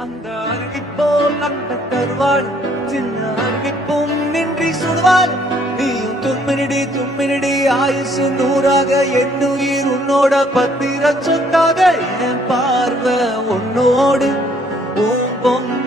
அந்த அருகிப்போல் நட்ட தருவாள் சின்ன அருகிப்பும் நின்றி சுடுவாள் நீயும் தும்மினடி ஆயுசு நூறாக எண்ணுயிர் உன்னோட பத்திர சொத்தாக என் பார்வை உன்னோடு பூம்பொங்க